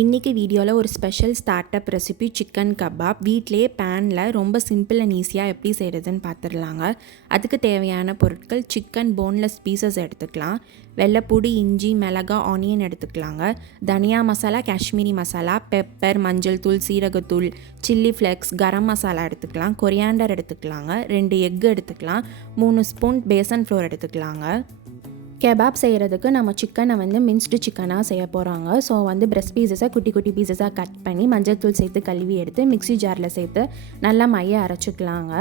இன்றைக்கி வீடியோவில் ஒரு special startup recipe chicken kebab வீட்டிலே பேனில் ரொம்ப சிம்பிள் அண்ட் ஈஸியாக எப்படி செய்கிறதுன்னு பார்த்துடலாங்க. அதுக்கு தேவையான பொருட்கள் சிக்கன் போன்லெஸ் பீசஸ் எடுத்துக்கலாம், வெள்ளைப்பூடி, இஞ்சி, மிளகா, ஆனியன் எடுத்துக்கலாங்க, தனியா மசாலா, காஷ்மீரி மசாலா, பெப்பர், மஞ்சள் தூள், சீரகத்தூள், சில்லி ஃப்ளேக்ஸ், கரம் மசாலா எடுத்துக்கலாம், கொரியாண்டர் எடுத்துக்கலாங்க, 2 எக் எடுத்துக்கலாம், 3 ஸ்பூன் பேசன் ஃப்ளோர் எடுத்துக்கலாங்க. கெபாப் செய்கிறதுக்கு நம்ம சிக்கனை மின்ஸ்டு சிக்கனாக செய்ய போகிறாங்க. ஸோ பிரெஸ்ட் பீசஸை குட்டி குட்டி பீசஸாக கட் பண்ணி மஞ்சள் தூள் சேர்த்து கழுவி எடுத்து மிக்ஸி ஜாரில் சேர்த்து நல்லா மைய அரைச்சிக்கலாங்க.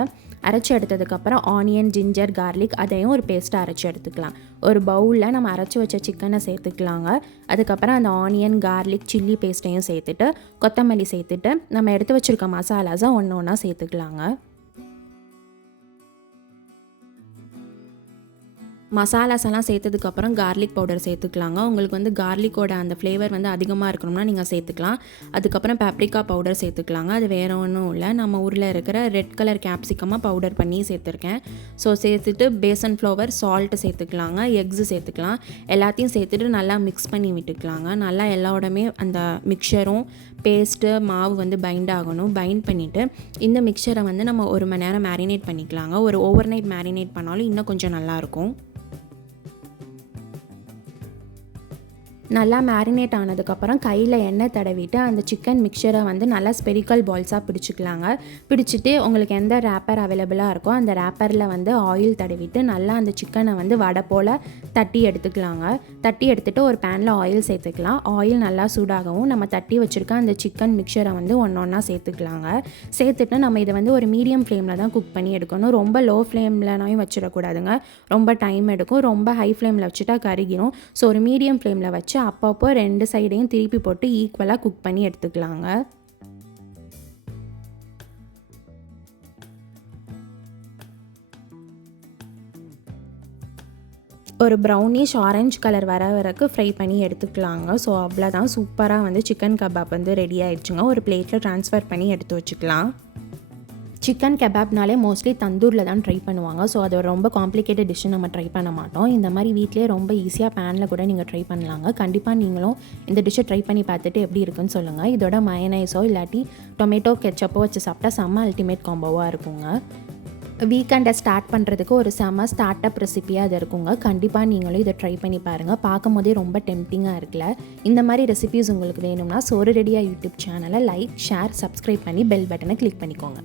அரைச்சி எடுத்ததுக்கப்புறம் ஆனியன், ஜிஞ்சர், கார்லிக் அதையும் ஒரு பேஸ்ட்டாக அரைச்சி எடுத்துக்கலாம். ஒரு பவுலில் நம்ம அரைச்சி வச்ச சிக்கனை சேர்த்துக்கலாங்க. அதுக்கப்புறம் அந்த ஆனியன், கார்லிக், சில்லி பேஸ்ட்டையும் சேர்த்துட்டு கொத்தமல்லி சேர்த்துட்டு நம்ம எடுத்து வச்சுருக்க மசாலாஸை ஒன்று ஒன்றா சேர்த்துக்கலாங்க. மசாலாஸ் எல்லாம் சேர்த்ததுக்கப்புறம் கார்லிக் பவுடர் சேர்த்துக்கலாங்க. உங்களுக்கு கார்லிக்கோட அந்த ஃப்ளேவர் அதிகமாக இருக்கணும்னா நீங்கள் சேர்த்துக்கலாம். அதுக்கப்புறம் பேப்ரிக்கா பவுடர் சேர்த்துக்கலாங்க. அது வேறு ஒன்றும் இல்லை, நம்ம ஊரில் இருக்கிற ரெட் கலர் கேப்சிகமாக பவுடர் பண்ணி சேர்த்துருக்கேன். ஸோ சேர்த்துட்டு பேசன் ஃப்ளவர், சால்ட்டு சேர்த்துக்கலாங்க, எக்ஸு சேர்த்துக்கலாம். எல்லாத்தையும் சேர்த்துட்டு நல்லா மிக்ஸ் பண்ணி விட்டுக்கலாங்க. நல்லா எல்லாரோடமே அந்த மிக்சரும் பேஸ்ட்டு மாவு பைண்ட் ஆகணும். பைண்ட் பண்ணிவிட்டு இந்த மிக்சரை நம்ம 1 மணி நேரம் மேரினேட் பண்ணிக்கலாங்க. ஒரு ஓவர் நைட் மேரினேட் பண்ணாலும் இன்னும் கொஞ்சம் நல்லாயிருக்கும். நல்லா மேரினேட் ஆனதுக்கப்புறம் கையில் எண்ணெய் தடவிட்டு அந்த சிக்கன் மிக்சரை நல்லா ஸ்பெரிக்கல் பால்ஸாக பிடிச்சிக்கலாங்க. பிடிச்சிட்டு உங்களுக்கு எந்த ரேப்பர் அவைலபிளாக இருக்கோ அந்த ரேப்பரில் ஆயில் தடவிட்டு நல்லா அந்த சிக்கனை வடை போல் தட்டி எடுத்துக்கலாங்க. தட்டி எடுத்துகிட்டு ஒரு பேனில் ஆயில் சேர்த்துக்கலாம். ஆயில் நல்லா சூடாகவும் நம்ம தட்டி வச்சுருக்க அந்த சிக்கன் மிக்சரை ஒன்றா சேர்த்துக்கலாங்க. சேர்த்துட்டு நம்ம இதை ஒரு மீடியம் ஃப்ளேமில் தான் குக் பண்ணி எடுக்கணும். ரொம்ப லோ ஃப்ளேம்லனாயும் வச்சிடக்கூடாதுங்க, ரொம்ப டைம் எடுக்கும். ரொம்ப ஹை ஃப்ளேமில் வச்சுட்டா கருகிரும். ஸோ ஒரு மீடியம் ஃப்ளேமில் வச்சு அப்பப்போ 2 சைடையும் திருப்பி போட்டு ஈக்குவலாக குக் பண்ணி எடுத்துக்கலாங்க. ஒரு ப்ரௌனிஷ் ஆரஞ்சு கலர் வர வரைக்கும் ஃப்ரை பண்ணி எடுத்துக்கலாங்க. ஸோ அவ்வளோதான், சூப்பராக சிக்கன் கபாப் ரெடி ஆயிடுச்சுங்க. ஒரு பிளேட்டில் ட்ரான்ஸ்ஃபர் பண்ணி எடுத்து வச்சுக்கலாம். சிக்கன் கெபாப்னாலே மோஸ்ட்லி தந்தூரில் தான் ட்ரை பண்ணுவாங்க. ஸோ அது ஒரு ரொம்ப காம்ப்ளிகேட்டட் டிஷ்ஷு நம்ம ட்ரை பண்ண மாட்டோம். இந்த மாதிரி வீட்டிலே ரொம்ப ஈஸியாக பேனில் கூட நீங்கள் ட்ரை பண்ணலாங்க. கண்டிப்பாக நீங்களும் இந்த டிஷ்ஷை ட்ரை பண்ணி பார்த்துட்டு எப்படி இருக்குன்னு சொல்லுங்கள். இதோட மயனைஸோ இல்லாட்டி டொமேட்டோ கெச்சப்போ வச்சு சாப்பிட்டா செம்ம அல்டிமேட் காம்போவாக இருக்குங்க. வீக்கெண்டை ஸ்டார்ட் பண்ணுறதுக்கு ஒரு செம்ம ஸ்டார்டப் ரெசிபியாக அது இருக்குங்க. கண்டிப்பாக நீங்களும் இதை ட்ரை பண்ணி பாருங்கள். பார்க்கும் போதே ரொம்ப டெம்ப்டிங்காக இருக்குல்ல. இந்த மாதிரி ரெசிபிஸ் உங்களுக்கு வேணும்னா சோறு ரெடியாக யூடியூப் சேனலை லைக், ஷேர், சப்ஸ்கிரைப் பண்ணி பெல் பட்டனை கிளிக் பண்ணிக்கோங்க.